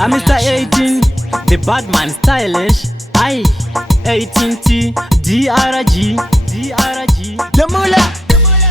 I'm Mr. Ayteen, the bad man stylish. Aye, Ayteen T, DRG. Lemula.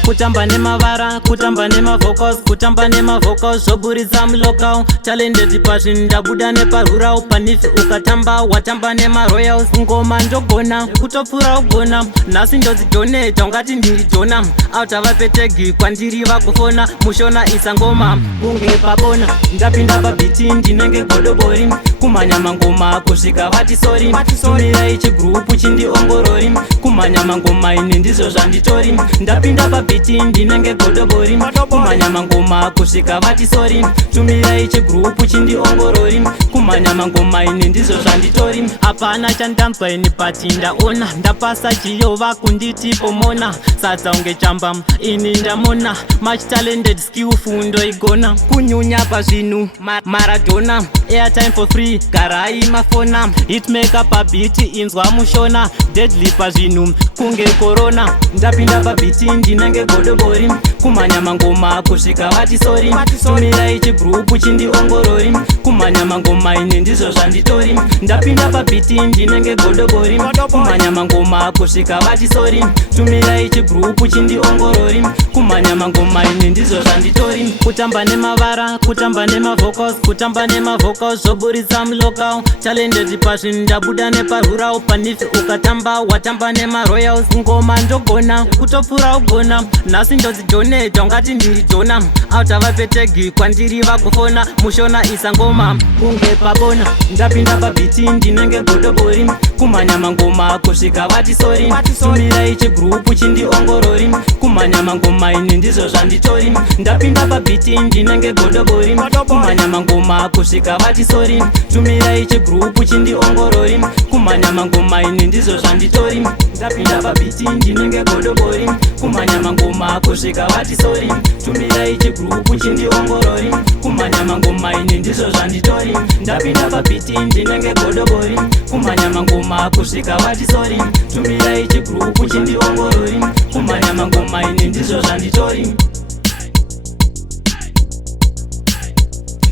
Kutamba nemavara, kutamba nemavocals, kutamba nemavocals, zvoburitsa mulocal. Talented passion, ndabuda neparurau. Panifi ukatamba, watamba nemaroyals. Ngoma ndogona, kutopfura ugona. Nhasi ndodzidoneta, ungati ndiri Jona. Autava petegi, kwandiri vakufona. Mushona isa ngoma, kunge pabona. Ndapinda pabiti, ndinenge godobori. Kumanya mangoma, kusvika vatisorry. Tumirai chigrupu chindiongorori. Kumanya mangoma, ine ndizvo zvanditori. Ndapinda pabiti, ndinenge godobori. Kumanya mangoma, kusvika vatisorry. Tumirai chigrupu chindiongorori. Kumanya mangoma, ine ndizvo zvanditori. Hapana chandambai ini pati ndaona. Ndapasa chiyova kunditi pomona. Sadza unge chamba, ini ndamona. Much talented skill fundo igona. Kunyunya pazvinhu, Maradona. Airtime for free, garai mafona. Hitmaker pabiti, inzwa mushona. Deadly pazvinhu, kunge corona. Ndapinda pabiti, ndinenge godobori. Kumanya mangoma, kusvika vatisorry. Tumirai chigrupu chindiongorori. Kumanya mangoma, ine ndizvo zvanditori. Ndapinda pabiti, ndinenge godobori. Kumanya mangoma, kusvika vatisorry. Tumirai chigrupu chindiongorori. Kumanya mangoma, ine ndizvo zvanditori. Kutamba nemavara, kutamba nemavocals, kutamba nemavocals, zvoburitsa mulocal. Talented passion, ndabuda neparurau. Panifi ukatamba, watamba nemaroyals. Ngoma ndogona, kutopfura ugona. Nhasi ndodzidoneta, ungati ndiri Jona. Autava petegi, kwandiri vakufona. Mushona isa ngoma, kunge pabona. Ndapinda pabiti, ndinenge godobori. Kumanya mangoma, kusvika vatisorry. Tumirai chigrupu chindiongorori. Kumanya mangoma, ine ndizvo zvanditori. Ndapinda pabiti, ndinenge godobori. Kumanya mangoma, kusvika vatisorry. Tumirai chigrupu chindiongorori. Kumanya mangoma, ine ndizvo zvanditori. Ndapinda pabiti, ndinenge godobori. Kumanya mangoma, kusvika vatisorry. Tumirai chigrupu chindiongorori. Kumanya mangoma, ine ndizvo zvanditori. Ndapinda pabiti, ndinenge godobori. Kumanya mangoma, kusvika vatisorry. Tumirai chigrupu chindiongorori. Kumanya mangoma, ine ndizvo zvanditori.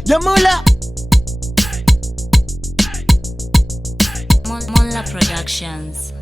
Lemula. Monla Productions.